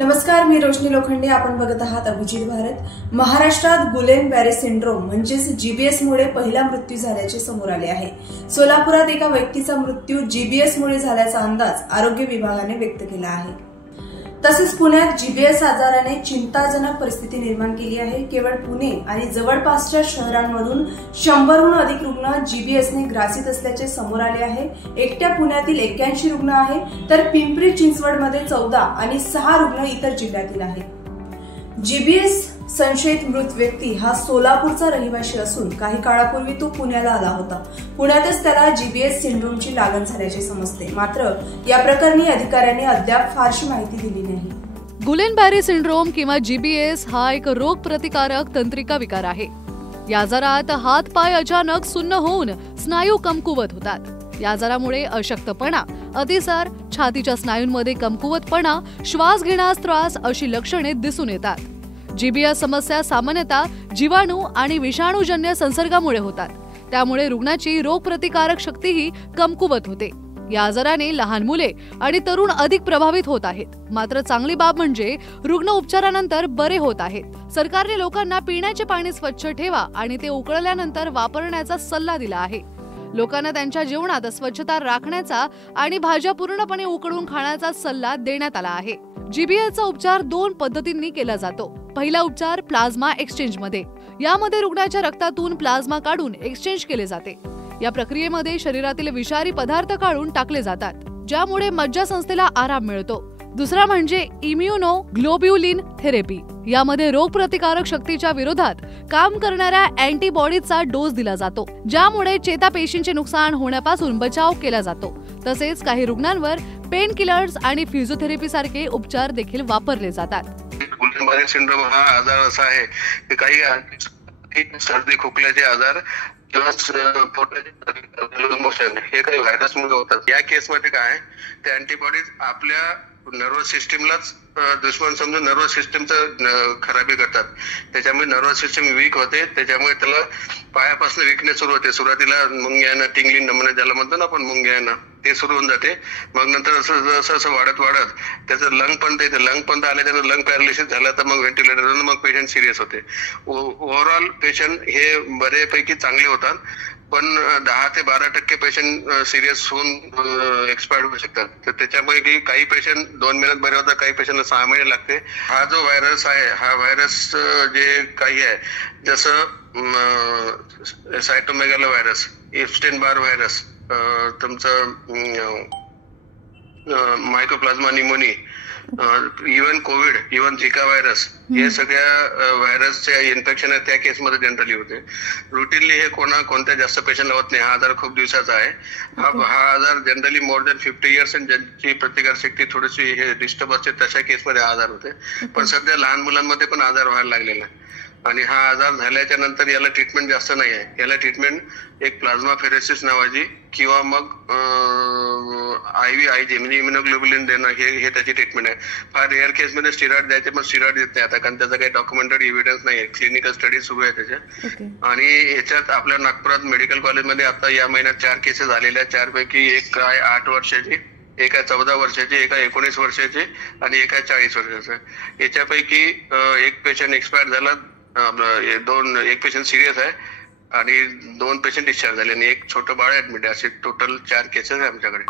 नमस्कार, मी रोशनी लोखंडे. आपण बघत आहात अभिजित भारत. महाराष्ट्रात गुलेन-बॅरे सिंड्रोम म्हणजेच जीबीएस मुळे पहिला मृत्यू झाल्याचे समोर आले आहे. सोलापुरात एका व्यक्तीचा मृत्यू जीबीएस मुळे झाल्याचा अंदाज आरोग्य विभागाने व्यक्त केला आहे. तसेच पुण्यात जीबीएस आजाराने चिंताजनक परिस्थिती निर्माण केली आहे. केवळ पुणे आणि जवळपासच्या शहरांमधून 100हून अधिक रुग्ण जीबीएसने ग्रासित असल्याचे समोर आले आहे. एकट्या पुण्यातील 81 रुग्ण आहे, तर पिंपरी चिंचवडमध्ये 14 आणि 6 रुग्ण इतर जिल्ह्यातील आहेत. जीबीएस संशयित मृत व्यक्ती हा सोलापूरचा रहिवासी असून काही काळापूर्वी तो पुण्याला आला होता. पुण्यातच त्याला जीबीएस सिंड्रोमची लागण झाल्याचे समजते. मात्र या प्रकरणी अधिकाऱ्यांनी अद्याप फारशी माहिती दिली नाही. गुलेन-बॅरे सिंड्रोम किंवा जीबीएस हा एक रोग प्रतिकारक तंत्रिका विकार आहे. या आजारात हात पाय अचानक सुन्न होऊन स्नायू कमकुवत होतात. या आजारामुळे अशक्तपणा, अतिसार, छातीच्या स्नायूंमध्ये कमकुवतपणा, श्वास घेण्यास त्रास अशी लक्षणे दिसून येतात. जीबीएस समस्या सामान्यतः जीवाणू आणि विषाणूजन्य संसर्गामुळे होतात. त्यामुळे रुग्णाची रोगप्रतिकारक शक्तीही कमकुवत होते. या आजाराने लहान मुले आणि तरुण अधिक प्रभावित होत आहेत. मात्र चांगली बाब म्हणजे रुग्ण उपचारानंतर बरे होत आहेत. सरकारने लोकांना पिण्याचे पाणी स्वच्छ ठेवा आणि ते उकळल्यानंतर वापरण्याचा सल्ला दिला आहे. लोकांना त्यांच्या जेवणात स्वच्छता राखण्याचा आणि भाज्या पूर्णपणे उकडून खाण्याचा सल्ला देण्यात आला आहे. जीबीएसचा उपचार 2 पद्धतींनी केला जातो. पहिला उपचार प्लाझ्मा एक्सचेंजमध्ये. यामध्ये रुग्णाच्या रक्तातून प्लाझ्मा काढून एक्सचेंज केले जाते. या प्रक्रियेमध्ये शरीरातील विषारी पदार्थ काढून टाकले जातात, ज्यामुळे मज्जासंस्थेला आराम मिळतो. दुसरा म्हणजे इम्युनोग्लोब्युलिन थेरपी. यामध्ये रोगप्रतिकारक शक्तीच्या विरोधात काम करणाऱ्या अँटीबॉडीजचा डोस दिला जातो, ज्यामुळे चेतापेशींचे नुकसान होण्यापासून बचाव केला जातो. तसेच काही रुग्णांवर पेन किलर्स आणि फिजिओथेरपी सारखे उपचार देखील वापरले जातात. गुलेन-बॅरे सिंड्रोम हा आजार असा आहे की काही सर्दी खोकल्याचे आजार किंवा पोटाचे मोशन हे काही व्हायरसमुळे होतात. या केसमध्ये काय ते अँटीबॉडीज आपल्या नर्वस सिस्टीमलाच दुश्मन समजून नर्वस सिस्टीमचं खराबी करतात. त्याच्यामुळे नर्वस सिस्टीम वीक होते. त्याच्यामुळे त्याला पायापासून विकनेस सुरू होते. सुरुवातीला मुंग्या येणं, टिंगलिंग नमुना ज्याला म्हणतो ना आपण, मुंग्या येणं, ते सुरू होऊन जाते. मग नंतर जसं वाढत त्याचं लंग पर्यंत येते. लंग पर्यंत आले, त्याचं लंग पॅरालिसिस झालं तर मग व्हेंटिलेटरवरून मग पेशंट सिरियस होते. ओव्हरऑल पेशंट हे बऱ्यापैकी चांगले होतात, पण 10 ते 12% पेशंट सिरियस होऊन एक्सपायर होऊ शकतात. तर त्याच्यापैकी काही पेशंट 2 महिन्यात बरे होतात, काही पेशंटला 6 महिने लागते. हा जो व्हायरस आहे, हा व्हायरस जे काही आहे, जसं सायटोमेगालो व्हायरस, एप्स्टेन बार व्हायरस, तुमचं mycoplasma pneumonia, even COVID, even Zika virus, हे सगळ्या व्हायरसचे इन्फेक्शन त्या केसमध्ये जनरली होते. रुटीनली हे कोणत्या जास्त पेशंटला होत नाही. हा आजार खूप दिवसाचा आहे. हा आजार जनरली मोर दॅन 50 इयर्स आणि ज्यांची प्रतिकारशक्ती थोडीशी हे डिस्टर्ब असते तशा केसमध्ये हा आजार होते. पण सध्या लहान मुलांमध्ये पण आजार व्हायला लागलेला आहे. आणि हा आजार झाल्याच्या नंतर याला ट्रीटमेंट जास्त नाही आहे. याला ट्रीटमेंट एक प्लाझ्मा फेरेसिस नावाची किंवा मग आयजी म्हणजे इम्युनोग्लोब्युलिन देणं हे त्याची ट्रीटमेंट आहे. फार रेअर केसमध्ये स्टिरॉइड द्यायचे, पण स्टिरॉइड देत नाही आता, कारण त्याचा काही डॉक्युमेंटरी एव्हिडन्स नाही आहे. क्लिनिकल स्टडी सुरू आहे त्याचे. आणि याच्यात आपल्या नागपुरात मेडिकल कॉलेजमध्ये आता या महिन्यात 4 केसेस झालेल्या. 4 पैकी एक आहे 8 वर्षाची, एक आहे 14 वर्षाची, एक आहे 19 वर्षाची आणि एक आहे 40 वर्षाचा. याच्यापैकी एक पेशंट एक्सपायर झाला, एक पेशंट सिरियस आहे आणि 2 पेशंट डिस्चार्ज झाले आणि एक छोटं बाळ ऍडमिट आहे. असे टोटल 4 केसेस आहे आमच्याकडे.